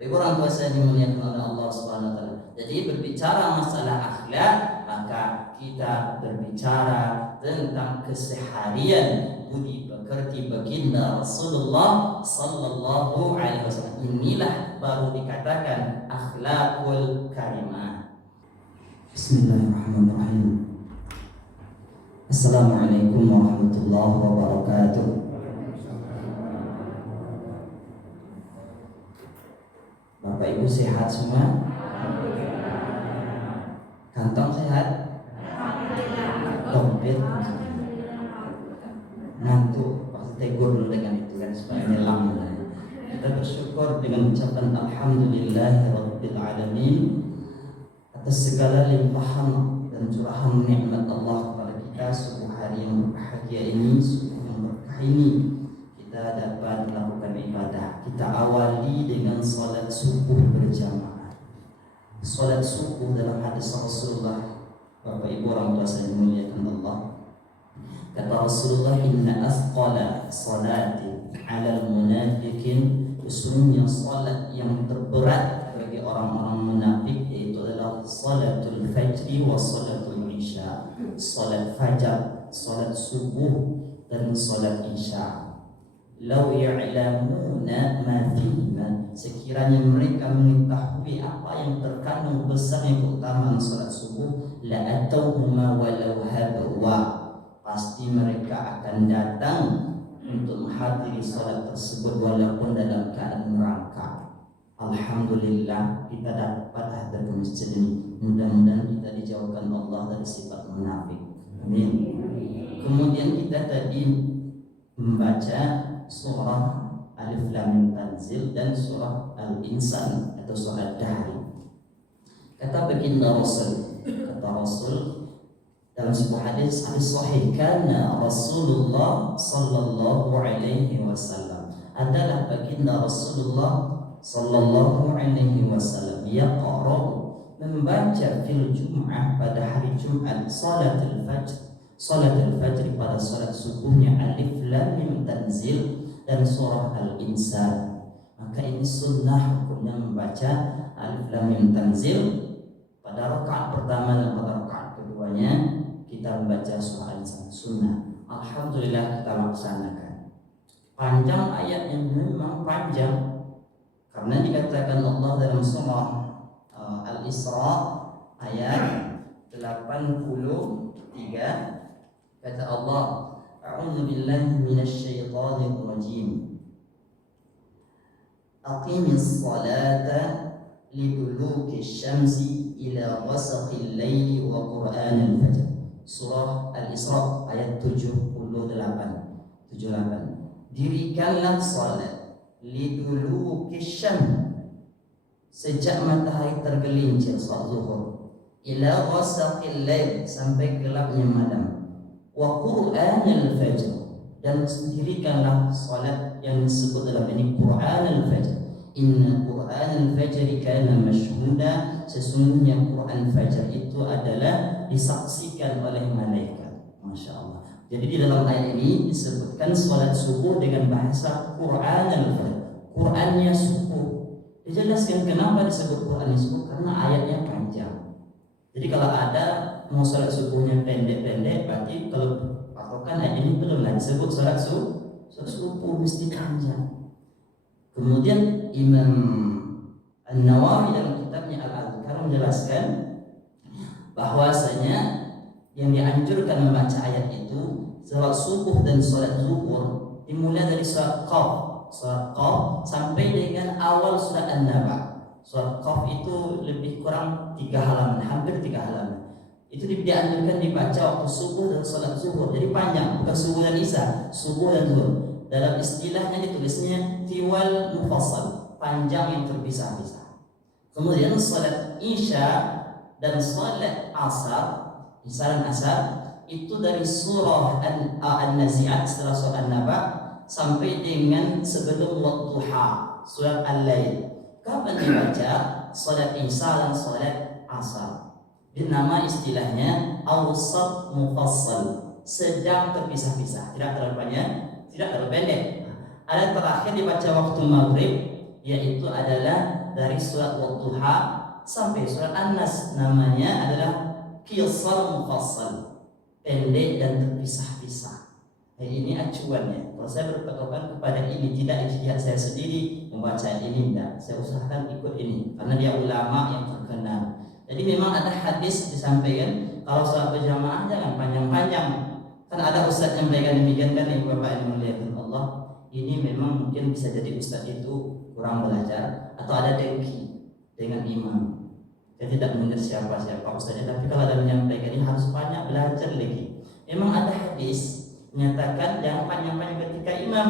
Bagi orang tua saya dimuliakan oleh Allah Subhanahu wa taala. Jadi berbicara masalah akhlak, maka kita berbicara tentang keseharian budi pekerti baginda Rasulullah sallallahu alaihi wasallam. Inilah baru dikatakan akhlakul karimah. Bismillahirrahmanirrahim. Assalamualaikum warahmatullahi wabarakatuh. Bapak Ibu sehat semua? Kantong sehat? Dompet ngantuk, pasti tegur dulu dengan itu kan supaya nyelam. Kita bersyukur dengan ucapan alhamdulillahirabbil alamin atas segala limpahan dan curahan nikmat Allah kepada kita. Subuh hari yang berbahagia ini, subuh yang berkah ini, kita dapat melakukan ibadah. Kita awali dengan salat subuh berjamaah. Salat subuh dalam hadis Rasulullah, Bapak Ibu orang tua saya dimuliakan Allah, kata Rasulullah, inna asqala salati 'alal munafiqin, sesungguhnya salat yang terberat bagi orang-orang munafik yaitu adalah salatul fajri wa salatul isya. Salat fajar, salat subuh dan salat isya. Lau ya'lamuna ma fihima, sekiranya mereka mengetahui apa yang terkandung besarnya keutamaan salat subuh, la atauhuma walau habwa, pasti mereka akan datang untuk menghadiri salat tersebut walaupun dalam keadaan merangkak. Alhamdulillah kita dapat hadir ke masjid ini. Mudah-mudahan kita dijauhkan Allah dari sifat munafik. Amin. Kemudian kita tadi membaca surah Alif Lam Mim Tanzil dan surah Al-Insan atau surah Dahri. Kata baginda Rasul, dalam sebuah hadis sahih, karena Rasulullah sallallahu alaihi wasallam, adalah baginda Rasulullah sallallahu alaihi wasallam yaqra'u, membaca fil Jum'ah, pada hari Jumat, salatul fajr pada salat subuhnya, Alif Lam Mim Tanzil dan surah Al-Insan. Maka ini sunnah hukumnya membaca Alif Lam Mim Tanzil pada rakaat pertama dan pada rakaat keduanya kita membaca surah Al-Insan, sunnah. Alhamdulillah kita laksanakan. Panjang ayatnya, memang panjang, karena dikatakan Allah dalam surah Al-Isra ayat 83, kata Allah, a'udzu billahi minasy syaithanir rajim, aqimis salata liduluki syamsi ila ghasaqil laili wa qur'anil fajr. Surah Al-Isra ayat 78. Dirikanlah salat liduluki syams, sejak matahari tergelincir, salat zuhur, ila ghasaqil lail, sampai gelapnya malam, wa qur'anil fajr, dan dirikanlah salat yang disebut dalam ini Qur'anul Fajr. Inna Qur'anul Fajr kana mashhuda, sesungguhnya Qur'an Fajr itu adalah disaksikan oleh malaikat. Masya Allah. Jadi di dalam ayat ini disebutkan salat subuh dengan bahasa Qur'anul Fajr, Qur'annya subuh. Dijelaskan kenapa disebut Qur'annya subuh, karena ayatnya panjang. Jadi kalau ada mau salat subuhnya pendek-pendek, berarti kalau patokan ayat ini belum lagi disebut salat subuh mesti panjang. Kemudian Imam An-Nawawi dalam kitabnya Al-Adhkar menjelaskan bahwasanya yang dianjurkan membaca ayat itu salat subuh dan salat zuhur dimulai dari surat Qaf sampai dengan awal surat An-Naba. Surat Qaf itu lebih kurang 3 halaman, hampir 3 halaman. Itu dianjurkan dibaca waktu subuh dan salat zuhur. Jadi panjang, bukan subuh dan isya, subuh dan zuhur. Dalam istilahnya ditulisnya tiwal mufassal, panjang yang terpisah-pisah. Kemudian salat isya dan salat asar, isya dan asar, itu dari surah An-Nazi'at setelah surah An-Naba sampai dengan sebelum wadduha, surat Al-Lail. Kapan dibaca salat isya dan salat asar? Dinama istilahnya awsat mufassal, sedang terpisah-pisah, tidak terlalu panjang, tidak terlalu pendek. Ada terakhir dibaca waktu maghrib, yaitu adalah dari surat Wadduha sampai surat An-Nas. Namanya adalah Qisar Mufassal, pendek dan terpisah-pisah. Ini acuannya. Kalau saya berpatokan kepada ini, tidak ijtihad saya sendiri membaca ini, tidak. Saya usahakan ikut ini karena dia ulama yang terkenal. Jadi memang ada hadis disampaikan kalau sholat berjamaah jangan panjang-panjang. Kan ada ustaz yang mereka demikian kan, yang Bapak yang muliakan Allah. Ini memang mungkin bisa jadi ustaz itu kurang belajar atau ada dengki dengan imam. Dia tidak mendengar siapa ustaznya, tapi kalau ada menyampaikan ini harus banyak belajar lagi. Memang ada hadis menyatakan jangan panjang-panjang ketika imam,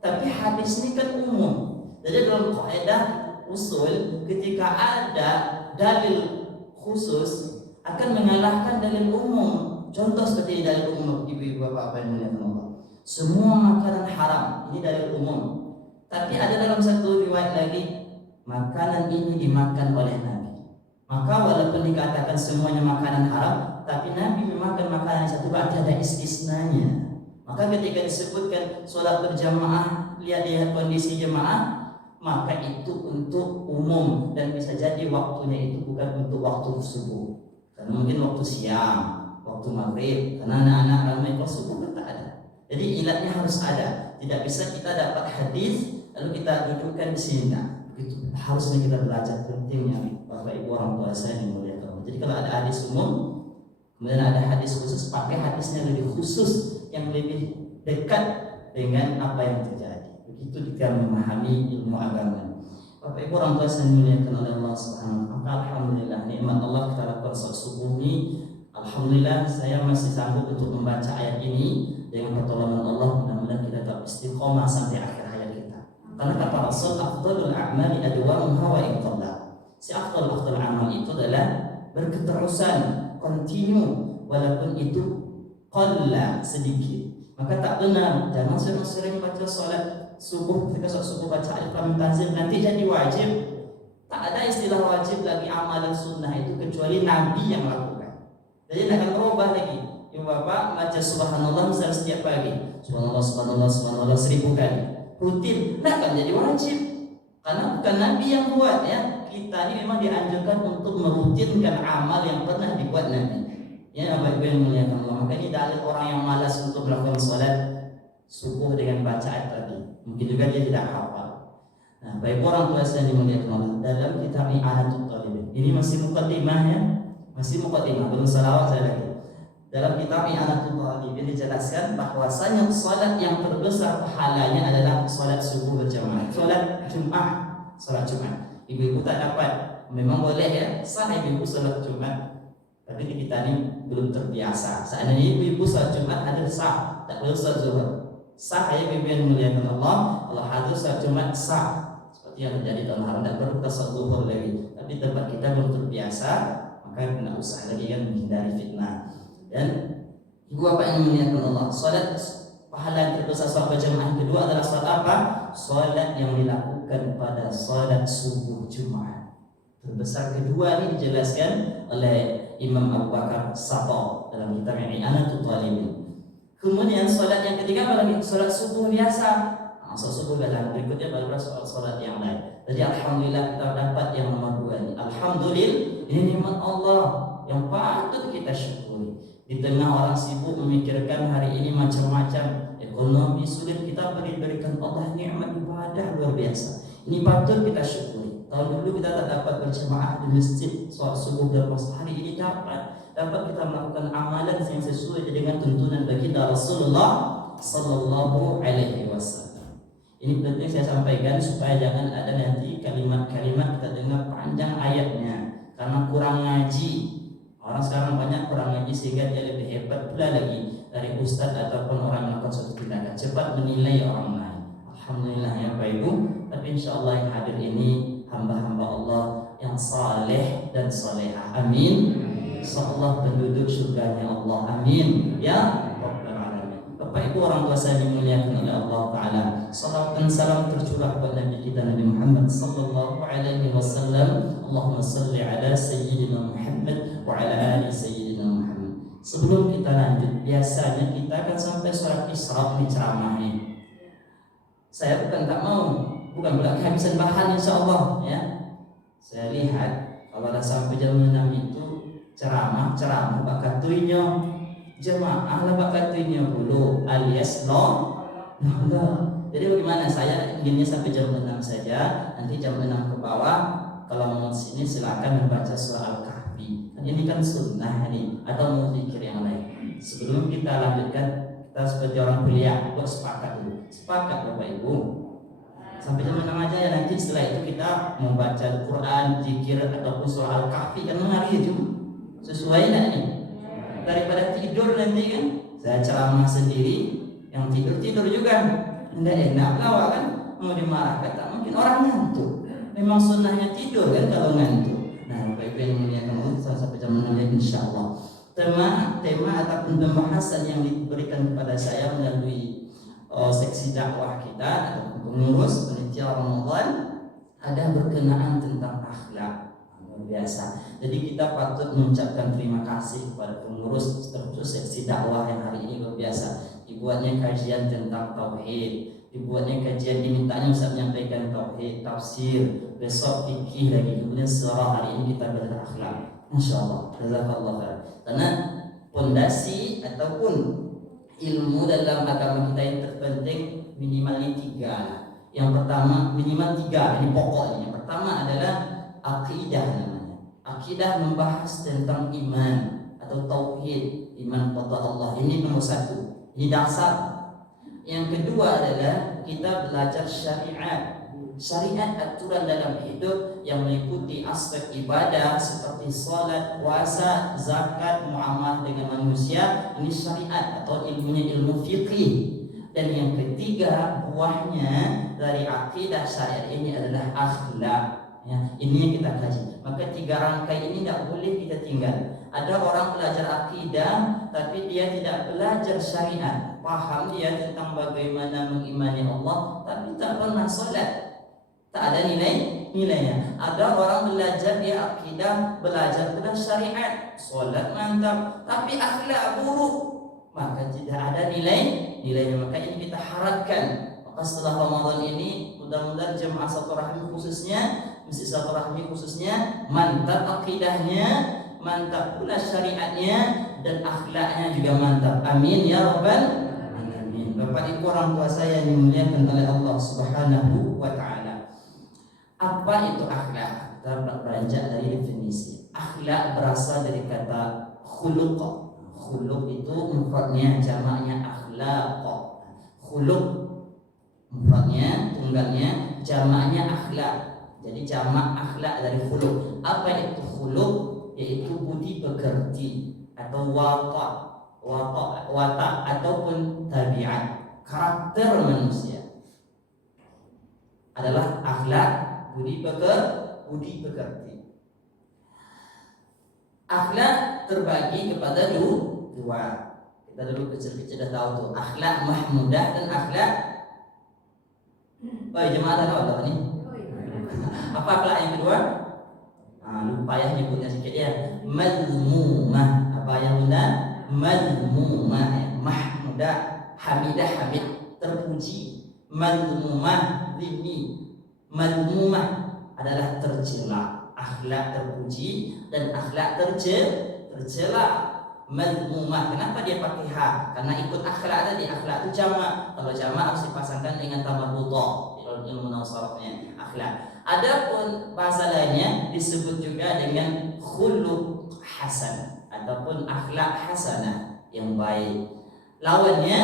tapi hadis ini kan umum. Jadi dalam kaidah usul, ketika ada dalil khusus akan mengalahkan dalil umum. Contoh seperti dalil umum, ibu-ibu bapak yang mulia Allah, semua makanan haram, ini dalil umum. Tapi ada dalam satu riwayat lagi, makanan ini dimakan oleh Nabi. Maka walaupun dikatakan semuanya makanan haram, tapi Nabi memakan makanan satu, berarti ada istisnanya. Maka ketika disebutkan sholat berjamaah, lihat kondisi jemaah, maka itu untuk umum dan bisa jadi waktunya itu bukan untuk waktu subuh, karena mungkin waktu siang, waktu maghrib, karena anak-anak ramai kalau subuh kan tak ada. Jadi ilatnya harus ada. Tidak bisa kita dapat hadis lalu kita dudukkan di sini. Begitu harusnya kita belajar pentingnya Bapak Ibu orang tua saya dimuliakan. Jadi kalau ada hadis umum, kemudian ada hadis khusus, pakai hadisnya lebih khusus yang lebih dekat dengan apa yang terjadi. Begitu kita memahami ilmu agama. Bapak Ibu orang tua saya dimuliakan oleh Allah Subhanahu wa taala. Alhamdulillah nikmat Allah kita lakukan salat subuh ini. Alhamdulillah saya masih sanggup untuk membaca ayat ini dengan pertolongan Allah. Mudah-mudahan kita tetap istiqomah sampai akhir hayat kita. Karena kata Rasul, afdalul a'mali adwamuha wa in qalla. Si afdal amal itu adalah berketerusan, continue, walaupun itu qalla, sedikit. Maka tak benar, jangan sering-sering baca salat subuh, ketika salat subuh baca alif lam tanzil nanti jadi wajib. Tak ada istilah wajib lagi amalan sunnah itu kecuali Nabi yang lakukan. Jadi jangan berubah lagi. Ibu bapak baca subhanallah misalnya setiap pagi, subhanallah 1000 kali rutin, tidak akan jadi wajib karena bukan Nabi yang buat ya. Kita ini memang dianjurkan untuk merutinkan amal yang pernah dibuat Nabi. Ya, Bapak Ibu yang muliakan Allah. Maka ini dalil orang yang malas untuk melakukan salat subuh dengan bacaan tadi. Mungkin juga dia tidak hafal. Nah, Bapak Ibu orang tua saya dimuliakan Allah, dalam kitab I'anatul Talibin, ini masih mukaddimahnya, belum salawat saya lagi. Dalam kitab I'anatul Talibin dijelaskan bahwasanya salat yang terbesar pahalanya adalah salat subuh berjamaah, salat Jumat. Ibu-ibu tak dapat, memang boleh ya, sah ibu-ibu salat Jumat. Tapi di kita ini belum terbiasa. Seandainya ibu-ibu salat Jumat ada sah, tak perlu salat zuhur. Sah ya ibu yang muliakan Allah. Kalau hadir salat Jumat sah, seperti yang terjadi dalam hari, tak perlu kita salat zuhur lagi. Tapi tempat kita belum terbiasa, maka tidak usah lagi kan menghindari fitnah. Dan ibu bapak yang muliakan Allah, salat pahala yang terbesar salat berjamaah kedua adalah salat apa? Salat yang dilakukan pada salat subuh Jumat. Terbesar kedua ini dijelaskan oleh Imam Abu Bakar Sato dalam kitab I'anatul Talibin. Kemudian salat yang ketiga adalah salat subuh biasa. Salat subuh dalam berikutnya baru salat yang lain. Jadi alhamdulillah kita dapat yang nomor 2 ini. Alhamdulillah, ini nikmat Allah yang patut kita syukuri. Di tengah orang sibuk memikirkan hari ini macam-macam, ekonomi sulit, kita berikan Allah nikmat ibadah luar biasa. Ini patut kita syukuri. Tahun dulu kita tak dapat berjamaah di masjid sholat subuh dan hari ini dapat kita melakukan amalan yang sesuai dengan tuntunan baginda Rasulullah Sallallahu Alaihi Wasallam. Ini penting saya sampaikan supaya jangan ada nanti kalimat-kalimat kita dengar panjang ayatnya karena kurang ngaji. Orang sekarang banyak kurang ngaji sehingga dia lebih hebat pula lagi dari ustaz ataupun orang yang melakukan suatu tindakan, cepat menilai orang lain. Alhamdulillah ya Bapak Ibu. Tapi insyaAllah yang hadir ini hamba-hamba Allah yang saleh dan salehah. Amin. InsyaAllah penduduk surganya Allah. Amin. Ya Rabbal Alamin. Bapak Ibu orang tua saya dimuliakan oleh Allah Ta'ala, salam dan salam tercurah kepada Nabi kita Nabi Muhammad Sallallahu Alaihi Wasallam. Allahumma salli ala Sayyidina Muhammad wa ala ali Sayyidina Muhammad. Sebelum kita lanjut, biasanya kita akan sampai surat Isra di ceramah ini. Saya bukan tak mau, bukan pula kehabisan bahan insyaallah ya. Saya lihat kalau ada sampai jam 6 itu ceramah bakatunya jemaah lah bakatunya dulu alias lo. Jadi bagaimana, saya inginnya sampai jam 6 saja, nanti jam 6 ke bawah kalau mau sini silakan membaca surah Al-Kahfi. Ini kan sunnah ini, atau mau zikir yang lain. Sebelum kita lanjutkan, kita seperti orang kuliah, buat sepakat dulu. Sepakat Bapak Ibu. Sampai jam 6 aja ya, nanti setelah itu kita membaca Quran, zikir ataupun surah Al-Kahfi kan menarik itu. Sesuai enggak nih? Daripada tidur nanti kan. Saya ceramah sendiri, yang tidur juga. Enggak enak lah kan, mau dimarahkan tak mungkin, orang ngantuk. Memang sunnahnya tidur kan kalau ngantuk. Nah, Bapak Ibu yang muliakan Allah, sampai jam 6 ya insyaallah. Tema ataupun pembahasan yang diberikan kepada saya melalui seksi dakwah kita atau pengurus panitia Ramadan ada berkenaan tentang akhlak. Luar biasa. Jadi kita patut mengucapkan terima kasih kepada pengurus terkhusus seksi dakwah yang hari ini luar biasa. Dibuatnya kajian tentang tauhid, dibuatnya kajian, dimintanya Ustaz menyampaikan tauhid, tafsir, besok fikih lagi, kemudian surah, hari ini kita belajar akhlak. Masyaallah, jazakallah khair. Karena pondasi ataupun ilmu dalam agama kita yang terpenting minimalnya 3. Yang pertama minimal 3, ini pokoknya. Yang pertama adalah akidah namanya. Akidah membahas tentang iman atau tauhid, iman kepada Allah. Ini nomor 1. Ini dasar. Yang kedua adalah kita belajar syariat. Syariat aturan dalam hidup yang meliputi aspek ibadah seperti salat, puasa, zakat, muamalah dengan manusia. Ini syariat atau ilmunya ilmu fikih. Dan yang ketiga buahnya dari akidah syariat ini adalah akhlak. Ya, ini yang kita kaji. Maka 3 rangkai ini tidak boleh kita tinggal. Ada orang belajar akidah tapi dia tidak belajar syariat. Paham dia tentang bagaimana mengimani Allah tapi tak pernah salat. Tak ada nilainya. Ada orang belajar dia akidah, belajar pula syariat, salat mantap tapi akhlak buruk, maka tidak ada nilainya. Maka ini kita harapkan. Maka setelah Ramadan ini mudah-mudahan jemaah silaturahmi khususnya, masjid silaturahmi khususnya mantap akidahnya, mantap pula syariatnya, dan akhlaknya juga mantap. Amin ya rabbal alamin. Bapak Ibu orang tua saya yang dimuliakan oleh Allah Subhanahu wa taala. Apa itu akhlak? Kita beranjak dari definisi. Akhlak berasal dari kata khuluq. Khuluq itu mufradnya, jamaknya akhlaq. Khuluq mufradnya, tunggalnya, jamaknya akhlak. Jadi jamak akhlak dari khuluq. Apa itu khuluq? Yaitu budi pekerti atau watak ataupun tabiat, karakter manusia adalah akhlak, budi pekerti. Akhlak terbagi kepada 2. Kita dulu kecil-kecil dah tahu tuh, akhlak mahmudah dan akhlak jemaah tahu apa nih? Apa akhlak yang kedua? Lupa ya nyebutnya sedikit ya. Mazmumah. Apa yang bunda? Mazmumah. Mahmudah, hamidah, hamid, terpuji. Mazmumah, dhimmi. Mazmumah adalah tercela, akhlak terpuji dan akhlak tercela. Mazmumah, kenapa dia pakai ha? Karena ikut akhlak tadi. Akhlak itu jamak. Kalau jamak harus dipasangkan dengan tambah buta. Ilmu nasarafnya akhlak. Adapun bahasa lainnya disebut juga dengan khuluq hasan ataupun akhlak hasanah yang baik. Lawannya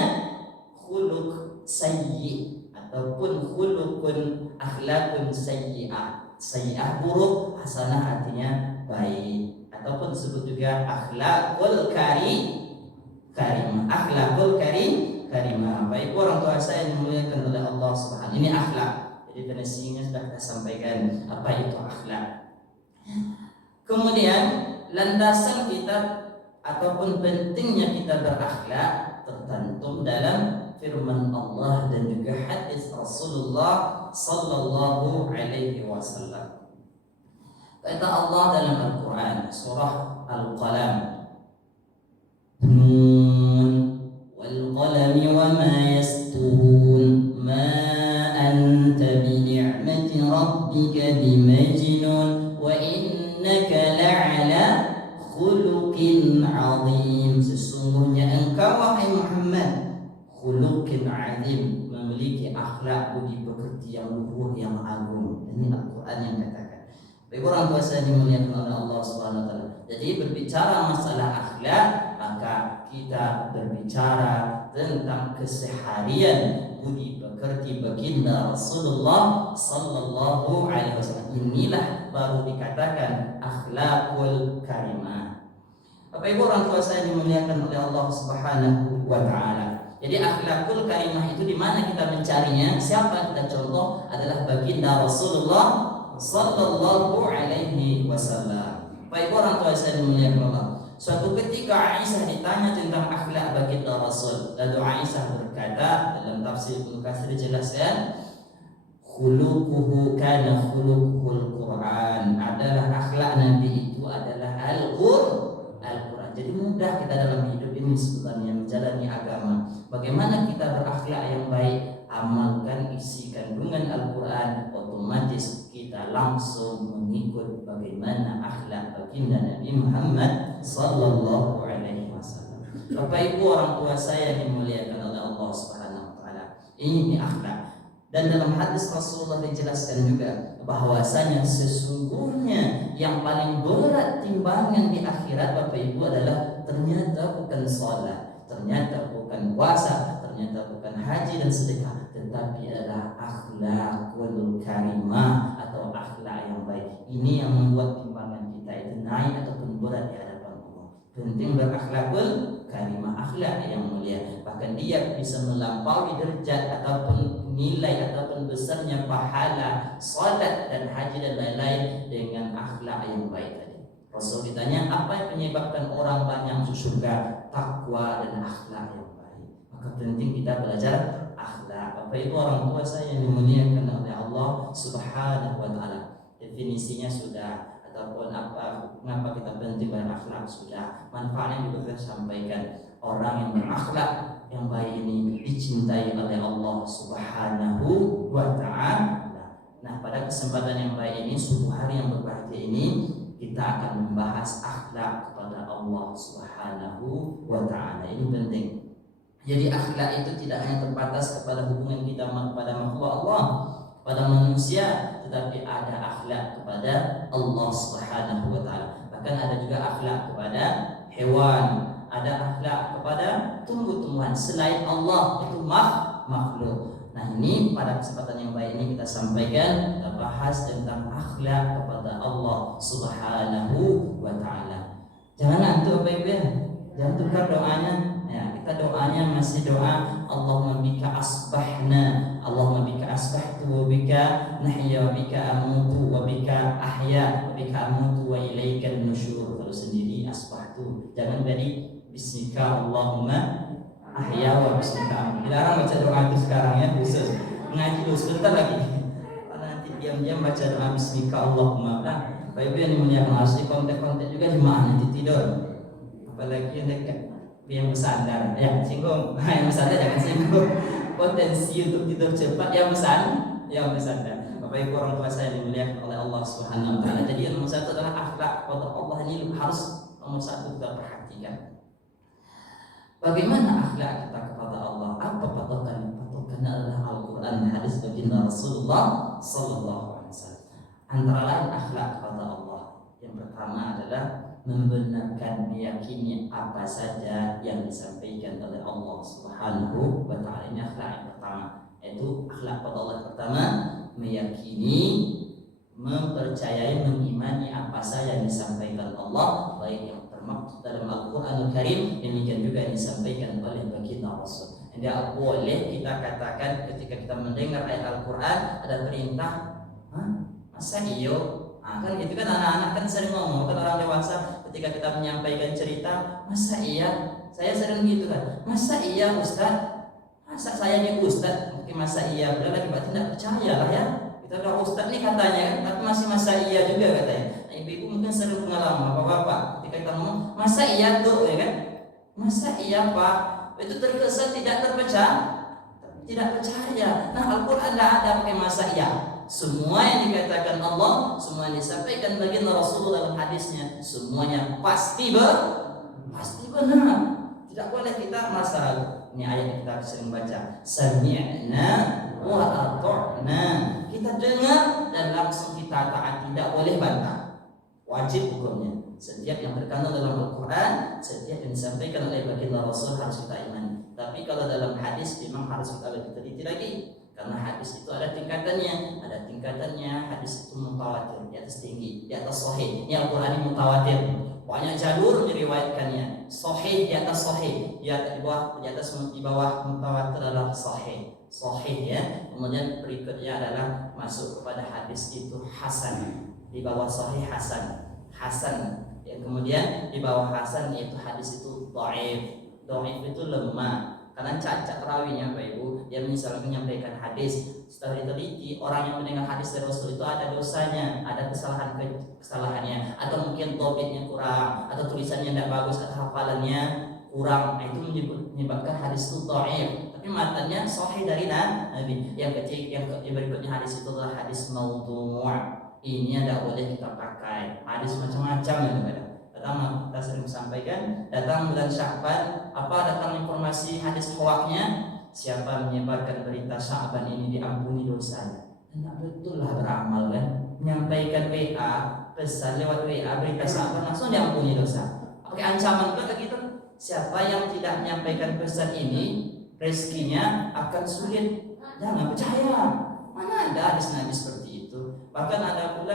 khuluq sayyi ataupun khuluqun akhlakun sayyi'ah. Sayyi'ah buruk, hasanah artinya baik. Ataupun disebut juga akhlakul karimah. Akhlakul karimah. Baik orang tua saya yang dimuliakan oleh Allah Subhanahu. Ini akhlak. Jadi definisinya sudah kita sampaikan apa itu akhlak. Kemudian landasan kita ataupun pentingnya kita berakhlak tercantum dalam firman Allah dan juga hadis Rasulullah sallallahu alaihi wasallam. Kata Allah dalam Al-Quran surah Al-Qalam, Nun wal qalami wa ma yasturun ma anta bi perkataan yang katakan. Baik orang tua saya dimuliakan oleh Allah Subhanahu wa taala. Jadi berbicara masalah akhlak, maka kita berbicara tentang keseharian budi pekerti baginda Rasulullah sallallahu alaihi wasallam. Inilah baru dikatakan akhlakul karimah. Bapak Ibu orang tua saya dimuliakan oleh Allah Subhanahu wa taala. Jadi akhlakul karimah itu di mana kita mencarinya? Siapa kita contoh adalah baginda Rasulullah sallallahu alaihi wasallam. Baik orang tua saya dimuliakan Allah. Suatu ketika Aisyah ditanya tentang akhlak baginda Rasul, lalu Aisyah berkata dalam tafsir Ibnu Katsir jelaskan, khuluquhu kana khuluqul Quran, adalah akhlak Nabi itu adalah Al-Quran. Jadi mudah kita dalam hidup ini sebenarnya menjalani agama. Bagaimana kita berakhlak yang baik, amalkan isi kandungan Al-Quran, otomatis kita langsung mengikut bagaimana akhlak baginda Nabi Muhammad sallallahu alaihi wasallam. Bapak Ibu orang tua saya dimuliakan oleh Allah Subhanahu wa taala. Ini akhlak. Dan dalam hadis Rasulullah dijelaskan juga bahwasanya sesungguhnya yang paling berat timbangan di akhirat Bapak Ibu adalah ternyata bukan salat, ternyata bukan puasa, ternyata bukan haji dan sedekah, tetapi adalah akhlakul karimah atau akhlak yang baik. Ini yang membuat timbangan kita itu naik ataupun berat di hadapan Allah. Penting berakhlakul karimah, akhlak yang mulia. Bahkan dia bisa melampaui derajat ataupun nilai ataupun besarnya pahala salat dan haji dan lain-lain dengan akhlak yang baik tadi. Rasul ditanya apa yang menyebabkan orang banyak masuk surga? Takwa dan akhlak yang baik. Maka penting kita belajar akhlak. Bapak Ibu orang tua saya yang dimuliakan oleh Allah Subhanahu wa taala. Definisinya sudah, ataupun mengapa kita penting berakhlak sudah. Manfaatnya juga saya sampaikan. Orang yang berakhlak yang baik ini dicintai oleh Allah Subhanahu wa taala. Nah, pada kesempatan yang baik ini, suatu hari yang berbahagia ini, kita akan membahas akhlak kepada Allah Subhanahu wa taala. Ini penting. Jadi akhlak itu tidak hanya terbatas kepada hubungan kita kepada makhluk Allah, kepada manusia, tetapi ada akhlak kepada Allah Subhanahu wa taala. Bahkan ada juga akhlak kepada hewan, ada akhlak kepada tumbuh-tumbuhan selain Allah, itu makhluk. Nah, ini pada kesempatan yang baik ini kita sampaikan, kita bahas tentang akhlak kepada Allah Subhanahu wa taala. Jangan antum Bapak Ibu ya, jangan tukar doanya. Ya, kita doanya masih doa Allahumma bika asbahna, Allahumma bika asbahtu wa bika nahya wa bika amutu wa bika ahya wa bika amutu wa ilaikal nusyur. Kalau sendiri asbahtu, jangan dari bismika Allahumma ahya wa bismika. Dilarang baca doa itu sekarang ya, khusus ngaji dulu sebentar lagi. Karena nanti diam-diam baca doa bismika Allahumma. Nah, Bapak Ibu yang dimuliakan, harus dikontek-kontek juga jemaah nanti tidur. Apalagi yang dekat yang bersandar, ya singgung. Yang bersandar jangan singgung. Potensi untuk tidur cepat yang bersandar. Bapak Ibu orang tua saya dimuliakan oleh Allah Subhanahu wa taala. Jadi yang nomor satu adalah akhlak kepada Allah, ini harus nomor satu kita perhatikan. Bagaimana akhlak kita kepada Allah? Apa patokan? Patokannya adalah Al-Quran, hadis baginda Rasulullah sallallahu alaihi wasallam. Antara lain akhlak kepada Allah, yang pertama adalah membenarkan, meyakini apa saja yang disampaikan oleh Allah Subhanahu wa taala. Ini akhlak yang pertama, yaitu akhlak kepada Allah pertama, meyakini, mempercayai, mengimani apa saja yang disampaikan Allah, baik yang termaktub dalam Al-Quranul Karim, demikian juga yang disampaikan oleh baginda Rasul. Tidak boleh kita katakan ketika kita mendengar ayat Al-Quran ada perintah, masa iyo? Kan gitu kan, anak-anak kan sering ngomong, kan orang dewasa ketika kita menyampaikan cerita, masa iya? Saya sering gitu kan, masa iya Ustaz? Masa saya nih Ustaz? Mungkin masa iya, berarti berarti tidak percaya lah ya. Kita udah Ustaz nih katanya kan, tapi masih masa iya juga katanya. Nah, ibu-ibu mungkin sering pengalaman, bapak-bapak ketika kita ngomong, masa iya tuh ya kan? Masa iya Pak? Itu terkesan tidak tidak percaya. Nah, Al-Quran tidak ada pakai masa iya. Semua yang dikatakan Allah, semua yang disampaikan baginda Rasulullah dalam hadisnya, semuanya pasti benar. Tidak boleh kita merasa ragu. Ini ayat yang kita sering baca, sami'na wa ata'na. kita dengar dan langsung kita taati, tidak boleh bantah. Wajib hukumnya. Setiap yang terkandung dalam Al-Quran, setiap yang disampaikan oleh baginda Rasul harus kita imani. Tapi kalau dalam hadis memang harus kita lebih teliti lagi, karena hadis itu ada tingkatannya. Hadis itu mutawatir, di atas tinggi, di atas sahih. Ini Al-Quran ini mutawatir, banyak jalur diriwayatkannya. Sahih di atas sahih, di bawah mutawatir adalah sahih ya. Kemudian berikutnya adalah masuk kepada hadis itu hasan, di bawah sahih hasan. Ya, kemudian di bawah hasan yaitu hadis itu dhaif itu lemah karena cacat rawinya Bapak Ibu. Dia misalnya menyampaikan hadis, setelah diteliti orang yang mendengar hadis dari Rasul itu ada dosanya, ada kesalahannya, atau mungkin topiknya kurang, atau tulisannya tidak bagus, atau hafalannya kurang. Itu menyebabkan hadis itu dhaif. Tapi matanya sahih dari Nabi. Yang berikutnya hadis itu adalah hadis maudhu'. Ini tidak boleh kita pakai. Hadis macam-macam ya. Datang kita sering sampaikan, datang bulan Sya'ban, datang informasi hadis hoaknya, siapa menyebarkan berita Sya'ban ini diampuni dosanya. Tidak betul lah beramal kan. Menyampaikan WA, pesan lewat WA berita Sya'ban langsung diampuni dosa. Pakai ancaman pula gitu. Siapa yang tidak menyampaikan pesan ini, rezekinya akan sulit. Jangan percaya. Mana ada hadis Nabi seperti itu. Bahkan ada pula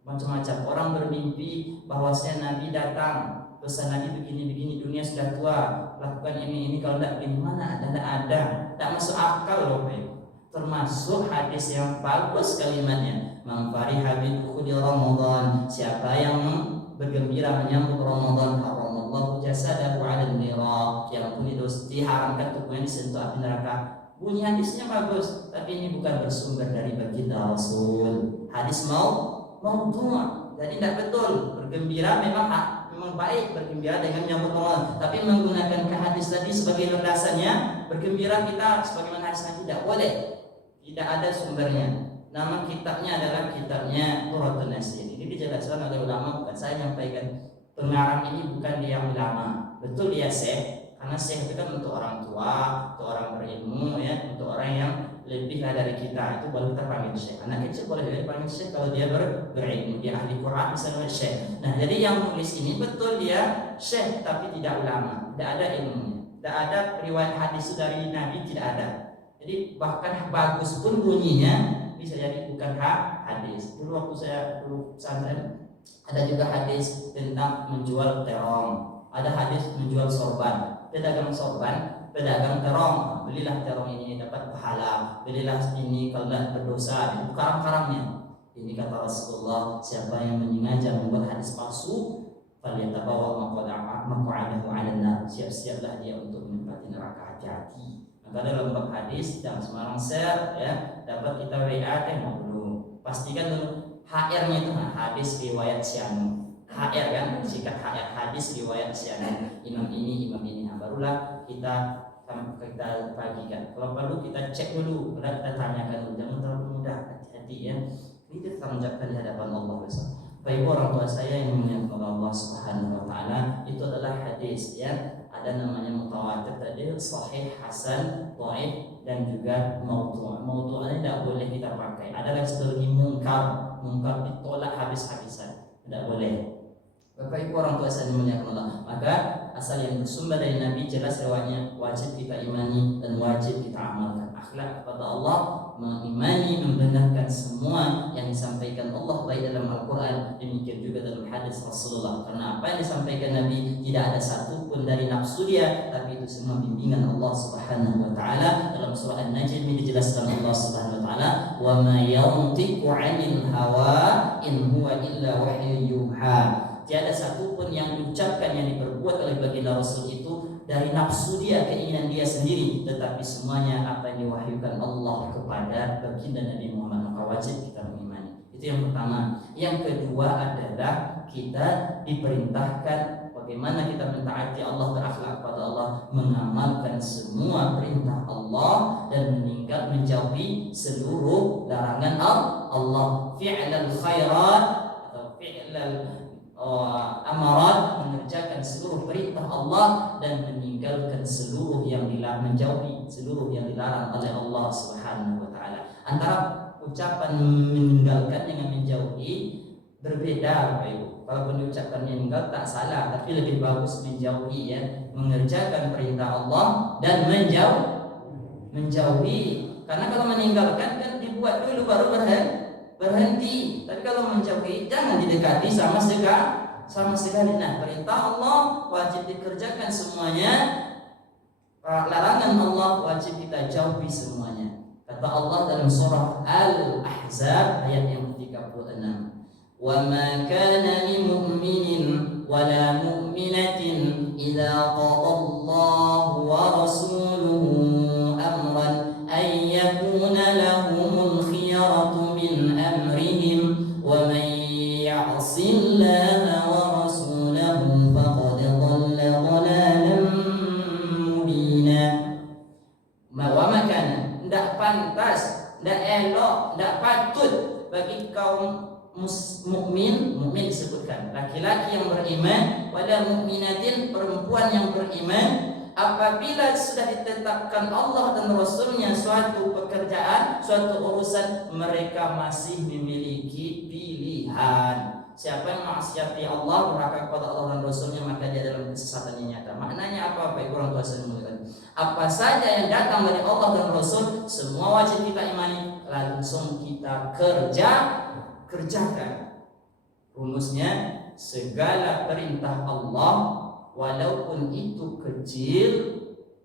macam-macam orang bermimpi bahwasanya Nabi datang, pesan Nabi begini-begini, dunia sudah tua, lakukan ini kalau tidak begini, mana ada, tidak masuk akal loh Pak. Termasuk hadis yang bagus kalimatnya, man fariha bi dukhuli Ramadan, siapa yang bergembira menyambut Ramadan, haramallahu jasadahu 'ala an-nira, yang diharamkan tubuhnya disentuh api neraka. Bunyi hadisnya bagus, tapi ini bukan bersumber dari baginda Rasul. Hadis maudhu'. Jadi tidak betul. Bergembira memang baik bergembira dengan menyambut Ramadan, tapi menggunakan hadis tadi sebagai landasannya, bergembira kita sebagaimana hadis tadi tidak boleh. Tidak ada sumbernya. Nama kitabnya adalah kitabnya Qurratun Nasir. Ini dijelaskan oleh ulama, bukan saya menyampaikan. Pengarang ini bukan dia ulama. Betul dia syekh, karena syekh itu kan untuk orang tua, untuk orang berilmu ya, untuk orang yang lebih dari kita, itu baru kita panggil syekh. Anak kecil boleh dipanggil syekh kalau dia berilmu, dia ahli Quran misalnya syekh. Nah, jadi yang nulis ini betul dia syekh tapi tidak ulama, tidak ada ilmunya, tidak ada riwayat hadis dari Nabi, tidak ada. Jadi bahkan bagus pun bunyinya bisa jadi bukan hadis. Dulu waktu saya pesantren ada juga hadis tentang menjual terong, ada hadis menjual sorban. Pedagang sorban, pedagang terong, belilah terong ini dapat pahala, belilah ini kalau tidak berdosa. Itu karang-karangnya. Ini kata Rasulullah, siapa yang menyengaja membuat hadis palsu, falyatabawa maq'adahu 'alan nar, siap-siaplah dia untuk menempati neraka. Hati-hati. Maka dalam bab hadis jangan sembarang share ya, dapat kita WA tengok dulu. Pastikan dulu HR-nya itu hadis riwayat Syanu. HR kan, sikat HR, hadis riwayat Syanu. Imam ini, barulah kita bagikan. Kalau perlu kita cek dulu, kita tanyakan dulu. Jangan terlalu mudah, hati-hati ya. Itu tanggung jawab di hadapan Allah besok. Baik orang tua saya yang memuliakan Allah Subhanahu wa taala, itu adalah hadis ya. Ada namanya mutawatir tadi, sahih, hasan, dhaif dan juga maudhu'. Maudhu' ini tidak boleh kita pakai. Ada lagi satu lagi mungkar ditolak habis-habisan. Tidak boleh. Bapak Ibu orang tua saya memuliakan Allah, maka asal yang bersumber dari Nabi jelas riwayatnya wajib kita imani dan wajib kita amalkan. Akhlak kepada Allah, mengimani, membenarkan semua yang disampaikan Allah baik dalam Al-Quran, demikian juga dalam hadis Rasulullah. Karena apa yang disampaikan Nabi tidak ada satu pun dari nafsu dia, tapi itu semua bimbingan Allah Subhanahu wa taala. Dalam surah An-Najm dijelaskan Allah Subhanahu wa taala, "Wa ma yantiqu 'anil hawa in huwa illa wahyun yuha." Tiada satu pun yang diucapkan, yang diperbuat oleh baginda Rasul itu dari nafsu dia, keinginan dia sendiri, tetapi semuanya apa yang diwahyukan Allah kepada baginda Nabi Muhammad. Maka wajib kita mengimani. Itu yang pertama. Yang kedua adalah kita diperintahkan bagaimana kita mentaati Allah, berakhlak kepada Allah, mengamalkan semua perintah Allah dan menjauhi seluruh larangan Allah. Fi'lal khairat atau fi'lal amarat, mengerjakan seluruh perintah Allah dan meninggalkan seluruh yang dilarang, menjauhi seluruh yang dilarang oleh Allah Subhanahu wa taala. Antara ucapan meninggalkan dengan menjauhi berbeda Bapak Ibu. Walaupun diucapkan meninggal tak salah, tapi lebih bagus menjauhi ya, mengerjakan perintah Allah dan menjauhi. Karena kalau meninggalkan kan dibuat dulu baru berhenti. Tapi kalau menjauhi jangan didekati sama sekali. Nah, perintah Allah wajib dikerjakan semuanya. Larangan Allah wajib kita jauhi semuanya. Kata Allah dalam surah Al-Ahzab ayat yang ke-36. وَمَا كَانَ لِمُؤْمِنٍ وَلَا مُؤْمِنَةٍ إِذَا قَضَى اللَّهُ وَرَسُولُهُ أَمْرًا أَن يَكُونَ لَهُمُ الْخِيَرَةُ مِنْ أَمْرِهِمْ وَمَن يَعْصِ اللَّهَ وَرَسُولَهُ فَقَدْ ضَلَّ ضَلَالًا مُبِينًا. وَمَا كَانَ, tidak pantas, tidak elok, tidak patut bagi kaum mukmin disebutkan laki-laki yang beriman, wala mukminatin, perempuan yang beriman, apabila sudah ditetapkan Allah dan Rasulnya suatu pekerjaan, suatu urusan, mereka masih memiliki pilihan. Siapa yang maksiati Allah, durhaka kepada Allah dan Rasulnya, maka dia dalam kesesatan yang nyata. Maknanya apa Bapak Ibu orang tua saya muliakan? Apa saja yang datang dari Allah dan Rasul, semua wajib kita imani, langsung kita kerjakan. Rumusnya, segala perintah Allah walaupun itu kecil,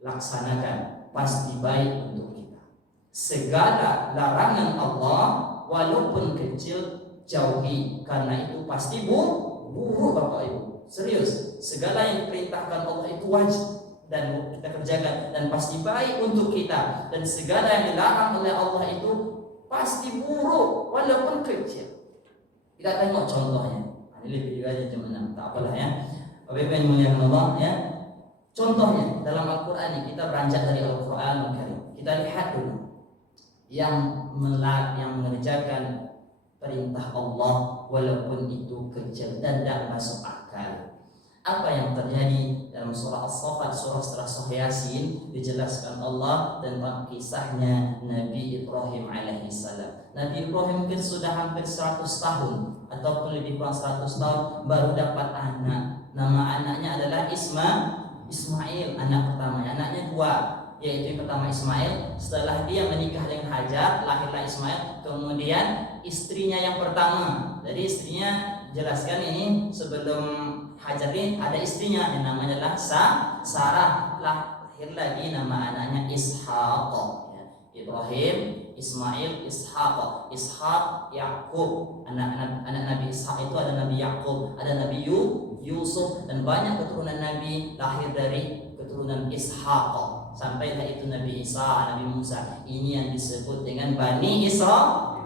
laksanakan, pasti baik untuk kita. Segala larangan Allah walaupun kecil, jauhi, karena itu pasti buruk Bapak Ibu. Serius, segala yang diperintahkan Allah itu wajib dan kita kerjakan dan pasti baik untuk kita. Dan segala yang dilarang oleh Allah itu pasti buruk walaupun kecil. Kita tengok contohnya. Ini lebih aja cuma tak apalah ya. Bapak Ibu yang muliakan Allah ya. Contohnya dalam Al-Qur'an ini, kita beranjak dari Al-Qur'anul Karim. Kita lihat dulu yang mengerjakan perintah Allah walaupun itu kecil dan tidak masuk akal. Apa yang terjadi dalam surah As-Saffat, surah setelah surah Yasin, dijelaskan Allah tentang kisahnya Nabi Ibrahim alaihissalam. Nabi Ibrahim mungkin sudah hampir 100 tahun ataupun lebih kurang 100 tahun baru dapat anak. Nama anaknya adalah Ismail, anak pertama. Anaknya dua, yaitu yang pertama Ismail. Setelah dia menikah dengan Hajar, lahirlah Ismail. Kemudian istrinya yang pertama. Jadi istrinya, jelaskan ini sebelum Hajar ini ada istrinya yang namanya adalah Sarah. Lahir lagi nama anaknya Ishaq. Ibrahim, Ismail, Ishaq. Ishaq, Yakub. Anak Nabi Ishaq itu ada Nabi Yakub, ada Nabi Yusuf, dan banyak keturunan Nabi lahir dari keturunan Ishaq. Sampailah itu Nabi Isa, Nabi Musa. Ini yang disebut dengan Bani Israil.